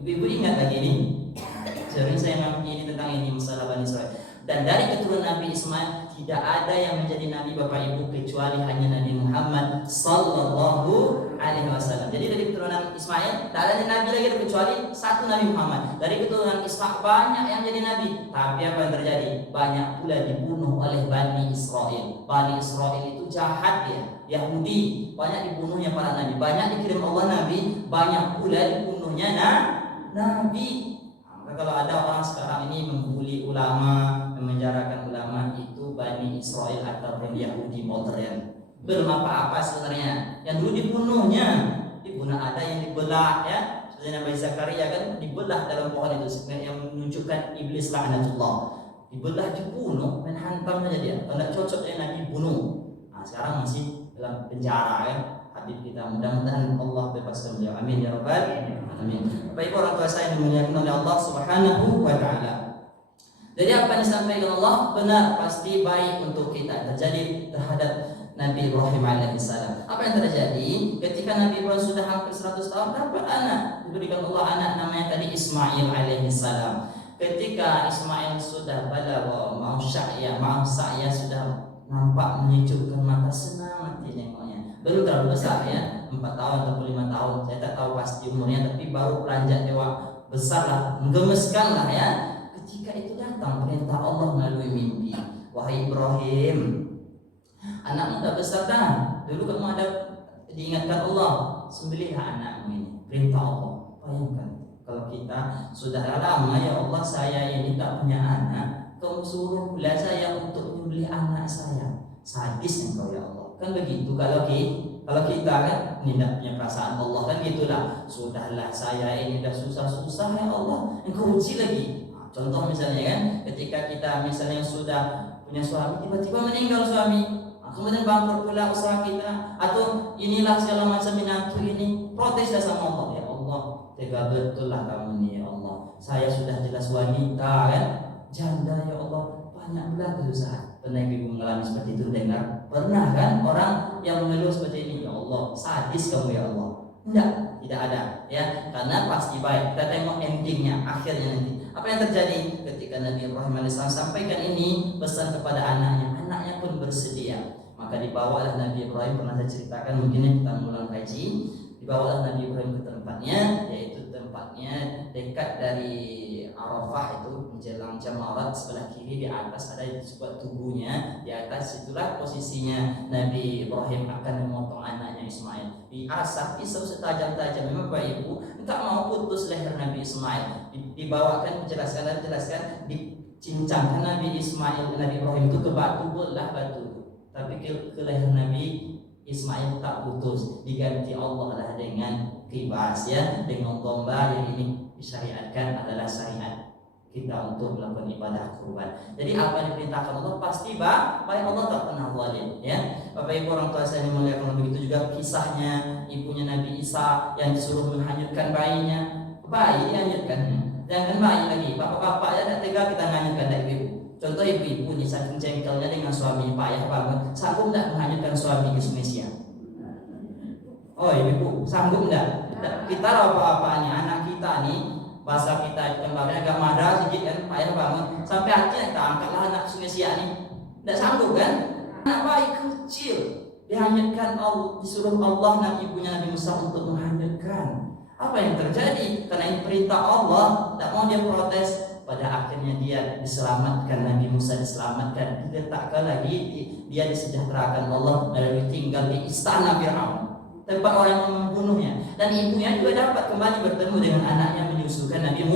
Ibu-ibu ingat lagi ini? Sering saya ngomong ini tentang ini masalah Bani Israil. Dan dari keturunan Nabi Ismail tidak ada yang menjadi nabi Bapak Ibu kecuali hanya Nabi Muhammad sallallahu alaihi wasallam. Jadi dari keturunan Ismail tak ada nabi lagi kecuali satu Nabi Muhammad. Dari keturunan Ishaq banyak yang jadi nabi, tapi apa yang terjadi? Banyak pula dibunuh oleh Bani Israil. Bani Israil itu jahat ya, Yahudi. Banyak dibunuhnya para nabi, banyak dikirim Allah nabi, banyak pula dibunuhnya nabi. Kalau ada orang sekarang ini membuli ulama, memenjarakan ulama, itu Bani Israil atau Yahudi modern. Belum apa-apa sebenarnya. Yang dulu dibunuh ada yang dibelah ya. Seperti Nabi Zakaria kan dibelah dalam pohon itu, yang menunjukkan iblis laknatullah. Dibelah, dibunuh, main hantam saja dia. Kalau tidak cocok dia Nabi bunuh. Nah, sekarang masih dalam penjara ya. Habib kita, mudah-mudahan Allah bebaskan beliau. Amin ya rabbal alamin. Bapak Ibu orang tua saya yang dimuliakan oleh Allah Subhanahu wa taala. Jadi apa yang disampaikan Allah benar, pasti baik untuk kita. Terjadi terhadap Nabi Ibrahim alaihissalam. Apa yang terjadi ketika Nabi Ibrahim sudah hampir 100 tahun dapat anak, diberikan Allah anak namanya tadi Ismail alaihissalam. Ketika Ismail sudah balagha mau sa'ya sudah nampak menyejukkan mata, senang hati nengoknya. Belum terlalu besar ya, 4 tahun atau 5 tahun, saya tak tahu pasti umurnya, tapi baru beranjak dewasa besar lah, menggemeskan lah ya. Ketika itu datang perintah Allah melalui mimpi, wahai Ibrahim, anakmu dah besar dah. Dulu kamu ada diingatkan Allah, sembelihlah anakmu ini. Perintah Allah. Bayangkan kalau kita sudah lama, ya Allah saya ini tak punya anak, kau suruh pula saya untuk membeli anak saya. Sadis engkau ya Allah. Kan begitu kalau kita kan tidak punya perasaan Allah kan gitulah. Sudahlah saya ini dah susah-susah ya Allah, engkau uji lagi. Contoh misalnya kan, ketika kita misalnya sudah punya suami, tiba-tiba meninggal suami, kemudian bangkrut pula usaha kita, atau inilah segala macam menantu ini, protes dah sama Allah. Ya Allah, tega betul lah kamu nih ya Allah. Saya sudah jelas wanita kan, janda ya Allah, banyak pula kesusahan. Pernah ibu mengalami seperti itu dengar? Pernah kan orang yang mengeluh seperti ini? Ya Allah, sadis kamu ya Allah. Tidak ada ya, karena pasti baik. Kita tengok endingnya, akhirnya nanti. Apa yang terjadi ketika Nabi Ibrahim AS sampaikan ini pesan kepada anaknya pun bersedia. Maka dibawalah Nabi Ibrahim, pernah saya ceritakan mungkin kita mengulang kaji. Dibawalah Nabi Ibrahim ke tempatnya, yaitu tempatnya dekat dari Arafah itu menjelang Jamarat, sebelah kiri di atas ada sebuah tubuhnya, di atas itulah posisinya Nabi Ibrahim akan memotong anaknya Ismail. Diasah pisau setajam-tajam, memang Bapak Ibu enggak mau putus leher Nabi Ismail. Dibawakan menjelaskan, dicincangkan Nabi Ibrahim itu ke batu, belah batu, tapi ke leher Nabi Ismail tak putus, diganti Allah lah dengan kibas ya, dengan domba yang ini disyariatkan adalah syariat kita untuk melakukan ibadah kurban. Jadi apa yang diperintahkan Allah pasti baik, Allah tak pernah zalim ya. Bapak Ibu orang tua saya dimuliakan, begitu juga kisahnya ibunya Nabi Isa yang disuruh menghanyutkan bayinya. Bayi dihanyutkan, jangan bayi lagi. Bapak-bapak ya tak tega kita menghanyutkan ibu. Contoh ibu-ibu nih saking jengkelnya dengan suami, payah banget, sanggup tidak menghanyutkan suami ke Sungai Siang? Oh ibu sanggup tidak? Kita apa-apanya anak kita nih, bahasa kita kembali agak marah sedikit kan, payah banget. Sampai akhirnya kita angkatlah anak Sungai Siang nih, tidak sanggup kan? Anak bayi kecil dihanyutkan, disuruh Allah dan ibunya Nabi Musa untuk menghanyutkan. Apa yang terjadi? Karena ini perintah Allah, tidak mau dia protes. Pada akhirnya dia diselamatkan, Nabi Musa diselamatkan, diletakkan lagi, dia disejahterakan Allah, lalu tinggal di istana Fir'aun, tempat orang yang membunuhnya. Dan ibunya juga dapat kembali bertemu dengan anaknya menyusukan Nabi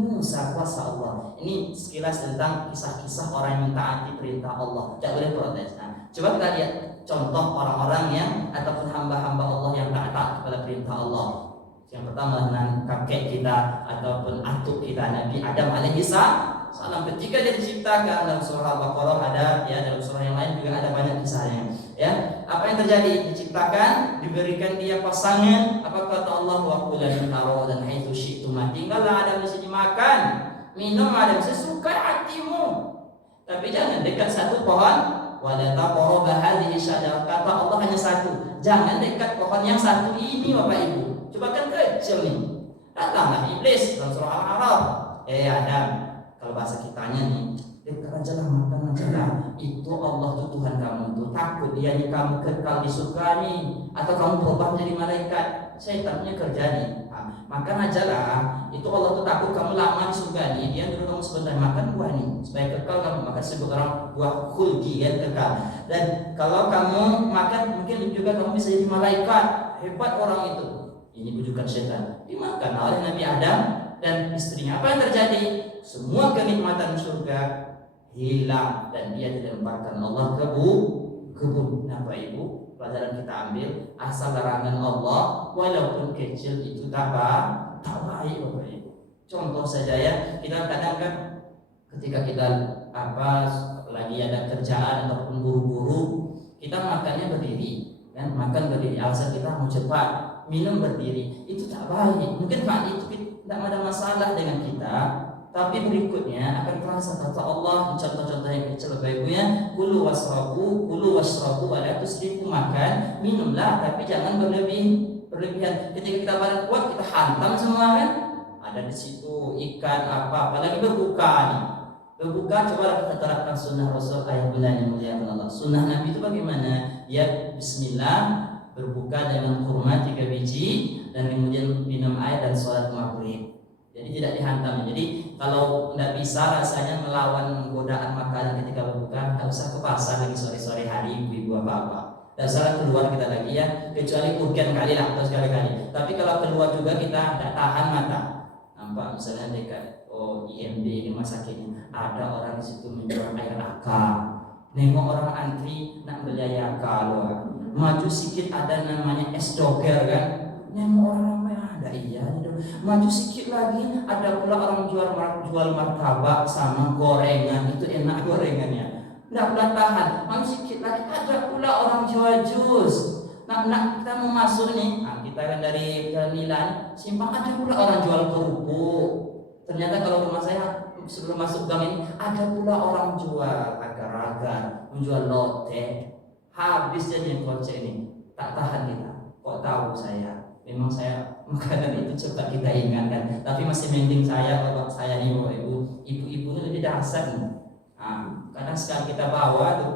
Musa, kuasa Allah. Ini sekilas tentang kisah-kisah orang yang mentaati perintah Allah, tidak boleh protes. Nah, coba kita lihat contoh orang-orang yang ataupun hamba-hamba Allah yang taat kepada perintah Allah. Yang pertama dengan kakek kita ataupun atuk kita Nabi Adam alaihi salam, ketika dia diciptakan, dalam surah Al-Baqarah ada ya, dalam surah yang lain juga ada banyak kisahnya ya. Apa yang terjadi? Diciptakan, diberikan dia pasangan. Apa kata Allah? Wa qulan taro dan haitsu syi'tum, tinggallah Adam di sini, makan minum Adam sesuka hatimu, tapi jangan dekat satu pohon. Wala taqrabu hadhihi syajarah, kata Allah hanya satu, jangan dekat pohon yang satu ini Bapak Ibu. Coba kan kecil nih, datanglah iblis dalam surah Al-A'raf. Adam, kalau bahasa kitanya nih, dekat aja lah, makan aja lah. Itu Allah tuh Tuhan kamu tuh, takut dia nih kamu kekal di surga nih, atau kamu berubah menjadi malaikat. Saya punya kerja nih, makan aja lah. Itu Allah tuh takut kamu lama di surga nih, dia dulu kamu sebentar makan buah nih supaya kekal kamu. Maka disebut orang buah khuldi ya, kekal. Dan kalau kamu makan mungkin juga kamu bisa jadi malaikat. Hebat orang itu. Ini bujukan setan. Dimakan oleh Nabi Adam dan istrinya. Apa yang terjadi? Semua kenikmatan surga hilang dan dia dilemparkan Allah ke kebun. Nah, Bapak Ibu, pelajaran kita ambil, asal larangan Allah walaupun kecil itu tak baik Bapak Ibu. Contoh saja ya, kita kadang kan ketika kita lagi ada kerjaan ataupun buru-buru, kita makannya berdiri kan, makan berdiri, alasan kita mau cepat, minum berdiri, itu tak baik. Mungkin saat itu tidak ada masalah dengan kita, tapi berikutnya akan terasa kata Allah. Contoh-contoh yang kecil Bapak Ibu ya, kulu wasrabu wala tusrifu, makan minumlah tapi jangan berlebihan. Ketika kita badan kuat kita hantam semua kan, ada di situ ikan apalagi berbuka nih. Berbuka, coba kita terapkan sunnah Rasul, ayat bulan yang mulia Allah. Sunnah Nabi itu bagaimana? Ya bismillah, berbuka dengan kurma 3 biji dan kemudian minum air dan sholat maghrib. Jadi tidak dihantam. Jadi kalau tidak bisa rasanya melawan godaan makanan ketika berbuka, tak usah ke pasar lagi sore-sore hari ibu-ibu apa-apa. Tidak salah keluar kita lagi ya, kecuali urgen kali lah atau sekali-kali. Tapi kalau keluar juga kita tidak tahan mata. Nampak misalnya dekat IMB ini rumah sakit, ada orang di situ menjual air AK. Nengok orang antri nak beli air AK loh. Maju sedikit ada namanya es doger kan. Nengok orang ramai ada iya gitu. Maju sedikit lagi ada pula orang jual martabak sama gorengan, itu enak gorengannya. Nggak pula tahan, maju sedikit lagi ada pula orang jual jus. Nak kita mau masuk nih, kita kan dari Jalan Milan, simpang ada pula orang jual kerupuk. Ternyata kalau rumah saya sebelum masuk gang ini ada pula orang jual agar-agar, menjual lote. Habis jadi kocek ini, tak tahan kita. Kok tahu saya? Memang saya makanan itu cepat kita ingatkan. Tapi masih mending saya kalau saya nih ibu-ibu ini lebih dahsyat nih. Kadang sekali kita bawa tuh,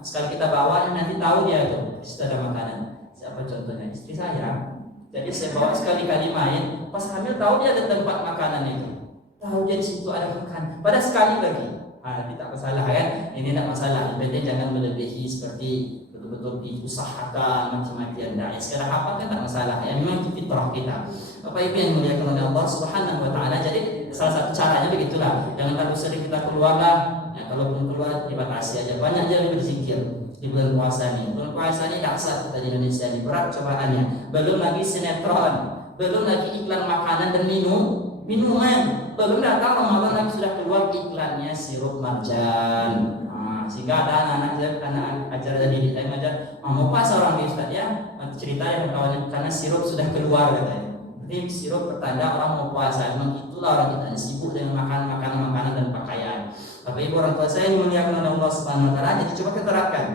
sekali kita bawa nanti tahu dia tuh di situ ada makanan. Siapa contohnya? Istri saya. Jadi saya bawa sekali-kali main, pas hamil tahu dia ada tempat makanan itu. Tahu dia di situ ada makan. Pada sekali lagi. Tidak masalah kan? Ini tidak masalah. Yang penting jangan melebihi seperti betul-betul diusahakan macam-macam. Nah, sekarang apa kan tak masalah. Ya memang itu fitrah kita. Bapak Ibu yang muliakan oleh Allah Subhanahu wa taala. Jadi salah satu caranya begitulah. Jangan terlalu sering kita keluarlah. Ya, kalau belum keluar dibatasi aja. Banyak aja lebih berzikir di bulan puasa ini. Bulan puasa ini dahsyat kita di Indonesia ini, berat cobaannya. Belum lagi sinetron, belum lagi iklan makanan dan minuman. Belum datang Ramadan lagi sudah keluar iklannya sirup marjan. Sehingga ada anak ajar jadi saya ngajar, mau pas orang di Ustaz ya, cerita yang kawannya karena sirup sudah keluar katanya. Jadi sirup pertanda orang mau puasa. Memang itulah orang kita sibuk dengan makan makanan dan pakaian. Tapi ibu orang tua saya memuliakan oleh Allah Subhanahu wa taala, jadi coba kita terapkan.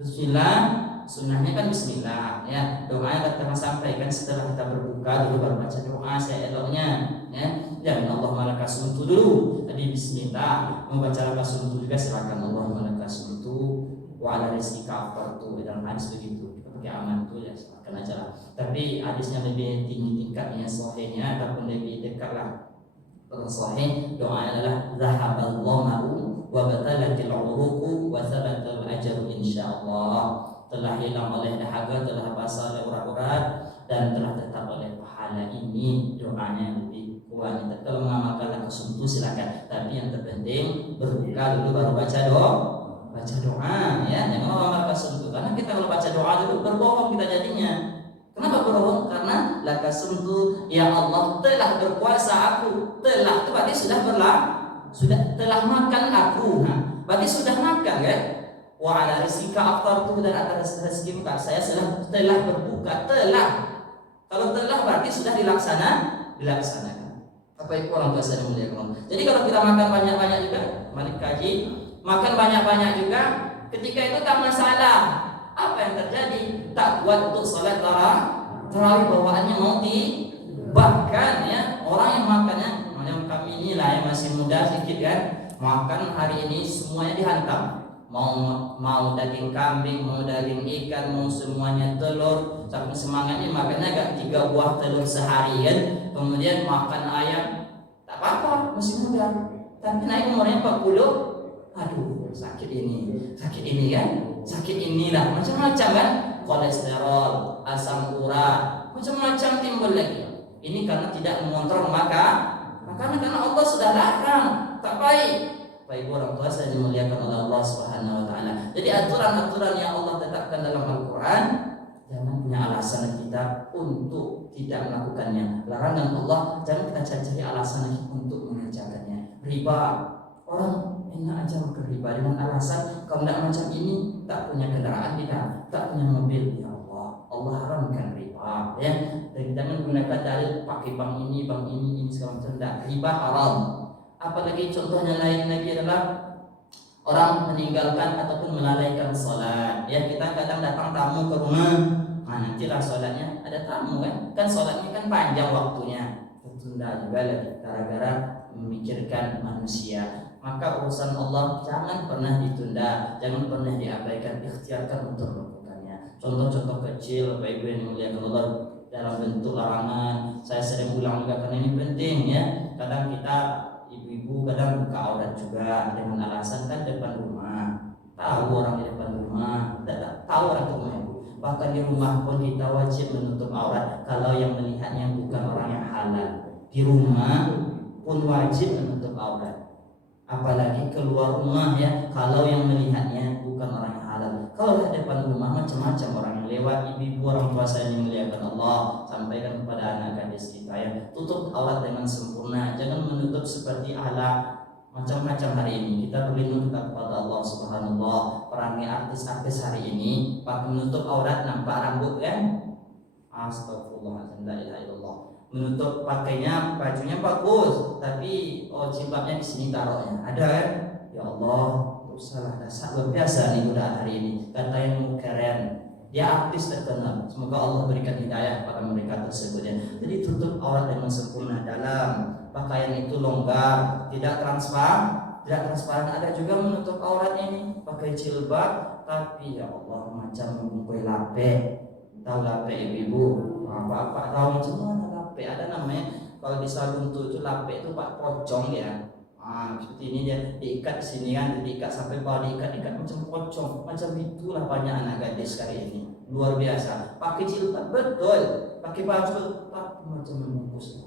Bismillah, sunnahnya kan bismillah ya. Doanya kita sampaikan setelah kita berbuka dulu baru baca doa saya eloknya ya. Jangan Allah malakasuntu dulu. Tadi bismillah, mau baca lakasuntu juga silakan Allah malakasuntu wa ala rizqika afartu dalam hadis begitu. Kita pakai aman tuh ya silakan aja lah. Tapi hadisnya lebih tinggi tingkatnya sahihnya ataupun lebih dekat lah. Kalau sahih doa adalah zahabal dhama'u wa batalatil 'uruqu wa thabatal ajru insyaallah. Telah hilang oleh dahaga, telah basah oleh urat-urat dan telah tetap oleh pahala. Ini doanya lebih kuat. Kalau mengamalkan langsung itu silakan. Tapi yang terpenting berbuka dulu baru baca doa ya. Jangan mengamalkan suntuk karena kita kalau baca doa dulu berbohong kita jadinya. Kenapa berbohong? Karena lakasuntu ya Allah telah berkuasa aku. Telah itu berarti sudah telah makan aku. Berarti sudah makan kan? Wa ala rizqika aftartu dan atas rezeki saya telah berbuka. Kalau telah berarti sudah dilaksanakan. Apa itu orang biasa yang mulia Allah. Jadi kalau kita makan banyak-banyak juga, mari kaji, makan banyak-banyak juga, ketika itu tak masalah. Apa yang terjadi? Tak kuat untuk sholat tarawih bawaannya mau bahkan ya orang yang makannya macam kami inilah yang masih muda sedikit kan, makan hari ini semuanya dihantam. Mau daging kambing, mau daging ikan, mau semuanya telur. Saking semangatnya makannya agak 3 buah telur sehari kan. Kemudian makan ayam, tak apa-apa, masih muda. Tapi naik umurnya 40, aduh sakit ini kan, sakit inilah macam-macam kan, kolesterol, asam urat, macam-macam timbul lagi. Ini karena tidak mengontrol makanan karena Allah sudah larang, tak baik. Baik orang tua saya dimuliakan oleh Allah Subhanahu wa taala. Jadi aturan-aturan yang Allah tetapkan dalam Al-Qur'an jangan punya alasan kita untuk tidak melakukannya. Larangan Allah jangan kita cari alasan untuk mengerjakannya. Riba, orang enak aja makan riba dengan alasan kalau tidak macam ini tak punya kendaraan kita, tak punya mobil. Ya Allah haramkan riba ya. Dan jangan gunakan dalil pakai bank ini segala macam. Riba haram. Apalagi contohnya lain lagi adalah orang meninggalkan ataupun melalaikan sholat. Ya kita kadang datang tamu ke rumah, nantilah sholatnya ada tamu kan sholatnya kan panjang waktunya, tertunda juga lagi gara-gara memikirkan manusia. Maka urusan Allah jangan pernah ditunda, jangan pernah diabaikan, ikhtiarkan untuk melakukannya. Contoh-contoh kecil Bapak Ibu yang muliakan Allah dalam bentuk larangan, saya sering ulang juga karena ini penting ya. Kadang kita ibu-ibu kadang buka aurat juga dengan alasan kan depan rumah. tahu orang di depan rumah, tidak tahu orang rumah ibu. Bahkan di rumah pun kita wajib menutup aurat kalau yang melihatnya bukan orang yang halal. Di rumah pun wajib menutup aurat. Apalagi keluar rumah ya, kalau yang melihatnya bukan orang yang halal. Kalau di depan rumah macam-macam orang yang lewat, ibu-ibu orang tua saya yang muliakan Allah, sampaikan kepada anak gadis kita ya, tutup aurat dengan sempurna, jangan menutup seperti ala macam-macam hari ini. Kita berlindung kepada Allah Subhanahu wa taala. Perangai artis-artis hari ini pakai menutup aurat, nampak rambut kan? Astagfirullahaladzim, la ilaha illallah. Menutup pakainya, bajunya bagus, tapi jilbabnya di sini taruhnya. Ada kan? Ya Allah, salah dasar luar biasa nih udah hari ini. Kata yang keren, dia artis terkenal. Semoga Allah berikan hidayah kepada mereka tersebut ya. Jadi tutup aurat dengan sempurna, dalam pakaian itu longgar, tidak transparan. Ada juga menutup aurat ini pakai jilbab, tapi ya Allah macam kue lape. Tahu lape ibu? Apa tahu macam mana lape? Ada namanya kalau di Sagung itu lape itu pak pocong ya. Seperti ini dia diikat di sini kan, diikat sampai bawah, diikat macam pocong, macam itulah banyak anak gadis kali ini, luar biasa. Pakai jilbab betul, pakai baju tapi macam membungkus.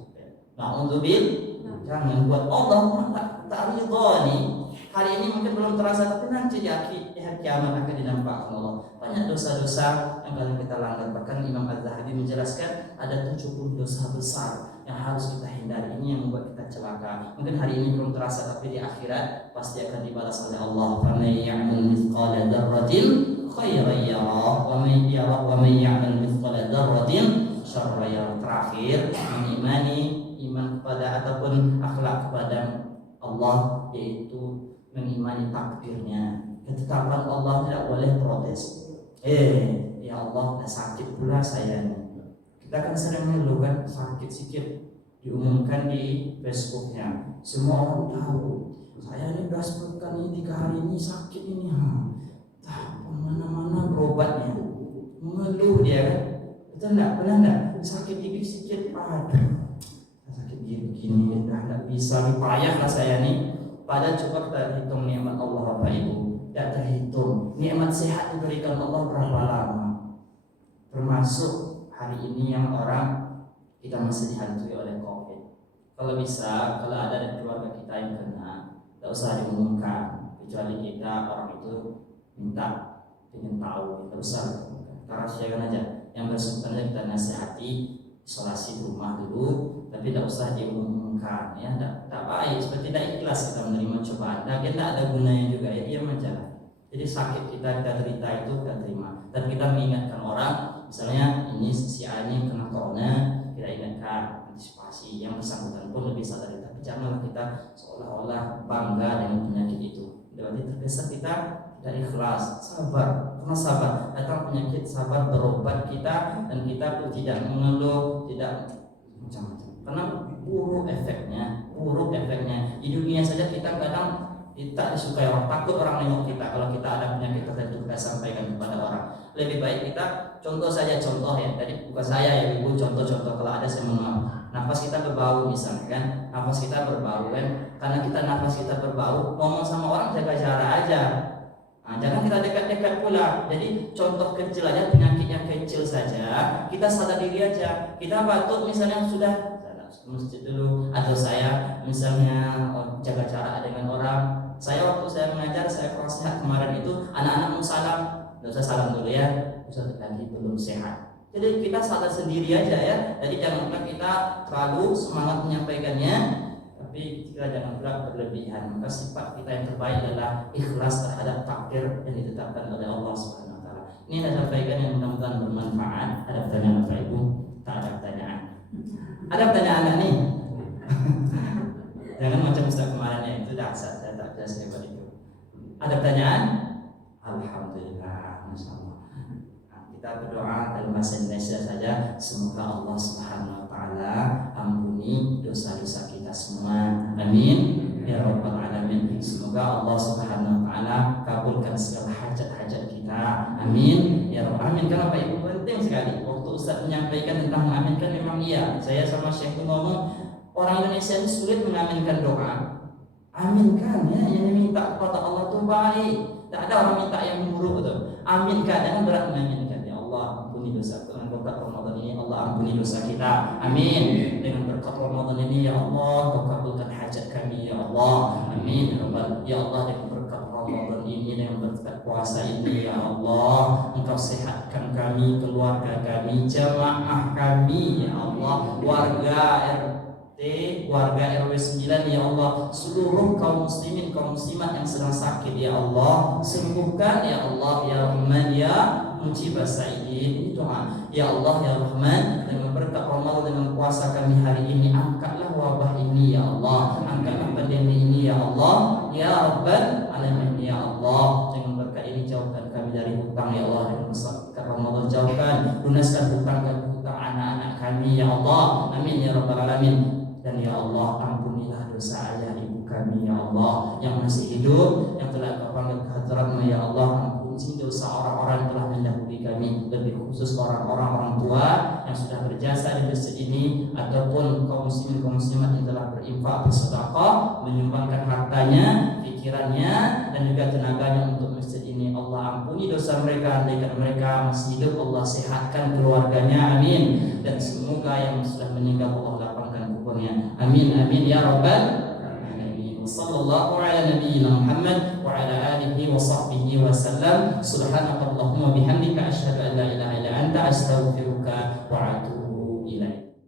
Nah untuk jangan buat Allah tak ridho nih. Hari ini mungkin belum terasa, tapi nanti di hari kiamat akan dinampakkan Allah. Banyak dosa-dosa yang kalian kita langgar. Bahkan Imam Az-Zahabi menjelaskan ada 70 dosa besar yang harus kita hindari. Ini yang membuat kita celaka. Mungkin hari ini belum terasa, tapi di akhirat pasti akan dibalas oleh Allah. Faman ya'mal mithqala dzarratin khairan yarah wa man ya'mal mithqala dzarratin syarran yarah. Terakhir, mengimani iman kepada ataupun akhlak kepada Allah, yaitu mengimani takdirnya. Ketetapan Allah tidak boleh protes. Ya Allah, dah sakit pula saya nih. Kita kan sering mengeluh kan, sakit sikit diumumkan di Facebooknya, semua orang tahu. Saya ini udah 10 kali 3 hari ini sakit ini, mana-mana berobatnya, mengeluh dia kan. Betul enggak? Pernah enggak? Sakit dikit sikit, aduh, sakit gini, udah enggak bisa, payah lah saya nih. Padahal coba kita hitung nikmat Allah Bapak Ibu, tidak terhitung. Nikmat sehat diberikan Allah berapa lama? Termasuk hari ini yang orang kita masih dihantui oleh COVID. Kalau bisa, kalau ada dari keluarga kita yang kena, tidak usah diumumkan, kecuali kita orang itu minta ingin tahu, tidak usah kita rahasiakan aja. Yang bersangkutan kita nasihati, isolasi di rumah dulu, tapi tidak usah diumumkan ya, tidak baik, seperti tidak ikhlas kita menerima cobaan. Nah, kita tidak ada gunanya juga ya, diam aja. Jadi sakit kita derita itu kita terima, dan kita mengingatkan orang, misalnya ini si A ini kena corona, kita ingatkan, antisipasi, yang bersangkutan pun lebih sadar. Tapi janganlah kita seolah-olah bangga dengan penyakit itu. Berarti terkesan kita dari ikhlas, sabar. Karena sabar, datang penyakit sabar berobat kita, dan kita pun tidak mengeluh, tidak macam-macam. Karena buruk efeknya. Di dunia saja kita kadang tak disukai orang, takut orang nengok kita kalau kita ada penyakit tertentu kita sampaikan kepada orang. Lebih baik kita contoh ya, tadi bukan saya ya ibu, contoh kalau ada saya mohon maaf. Nafas kita berbau misalnya kan, nafas kita berbau kan, karena kita nafas kita berbau, ngomong sama orang jaga jarak aja. Jangan kita dekat-dekat pula. Jadi contoh kecil aja, penyakit yang kecil saja kita sadar diri aja. Kita batuk misalnya sudah masjid dulu, atau saya misalnya jaga jarak dengan orang. Saya waktu saya mengajar, saya kurang sehat kemarin itu, anak-anak mau salam, nggak usah salam dulu ya, Ustaz lagi belum sehat. Jadi kita sadar sendiri aja ya. Jadi janganlah kita terlalu semangat menyampaikannya, tapi kita jangan pula berlebihan. Maka sifat kita yang terbaik adalah ikhlas terhadap takdir yang ditetapkan oleh Allah Subhanahu wa taala. Ini saya sampaikan yang mudah-mudahan bermanfaat. Ada pertanyaan Bapak Ibu? Tak ada pertanyaan. Ada pertanyaan enggak nih? Jangan macam Ustaz kemarin ya, itu dasar saya tak jelas hebat itu. Ada pertanyaan? Alhamdulillah, Masya Allah. Kita berdoa dalam bahasa Indonesia saja, semoga Allah Subhanahu wa taala ampuni dosa-dosa kita semua. Amin ya rabbal alamin. Semoga Allah Subhanahu wa taala kabulkan segala hajat-hajat kita. Amin ya rabbal alamin. Karena Bapak Ibu penting sekali waktu Ustaz menyampaikan tentang mengaminkan, memang iya. Saya sama Syekh ngomong, orang Indonesia ini sulit mengaminkan doa. Aminkan ya, yang diminta kepada Allah itu baik. Tak ada orang minta yang buruk tu. Aminkan, jangan berat mengaminkan. Ya Allah, ampuni dosa dengan berkat Ramadan ini. Allah ampuni dosa kita. Amin. Dengan berkat Ramadan ini ya Allah, Kau kabulkan hajat kami ya Allah. Amin. Ya Allah, dengan berkat Ramadan ini, dengan berkat puasa ini ya Allah, Engkau sehatkan kami, keluarga kami, jamaah kami ya Allah, warga RT, warga RW 9 ya Allah, seluruh kaum muslimin, kaum muslimat yang sedang sakit ya Allah, sembuhkan ya Allah ya Rahman ya Mujibah Sa'idin. Doa ya Allah ya Rahman, dengan berkat Ramadan, dengan puasa kami hari ini, angkatlah wabah ini ya Allah, angkatlah pandemi ini ya Allah ya Rabbal Alamin ya Allah. Dengan berkat ini jauhkan kami dari hutang ya Allah, dengan berkat Ramadan jauhkan, lunaskan hutang anak-anak kami ya Allah. Amin ya Rabbal Alamin. Dan ya Allah, ampunilah dosa ayah ibu kami ya Allah yang masih hidup, yang telah Kau panggil ke hadirat-Mu ya Allah. Ampuni dosa orang-orang yang telah mendahului kami, lebih khusus orang tua yang sudah berjasa di masjid ini, ataupun kaum muslimin kaum muslimat yang telah berinfak, bersedekah, menyumbangkan hartanya, pikirannya, dan juga tenaganya untuk masjid ini. Allah ampuni dosa mereka, andaikan mereka masih hidup, Allah sehatkan keluarganya, amin. Dan semoga yang sudah meninggal Allah lapangkan kuburnya, amin amin ya Rabbal alamin. Sallallahu ala nabiyyina Muhammad wa ala alihi wa sahbihi wa sallam. Subhanakallahumma bihamdika asyhadu an la ilaha illa anta astaghfiruka wa atubu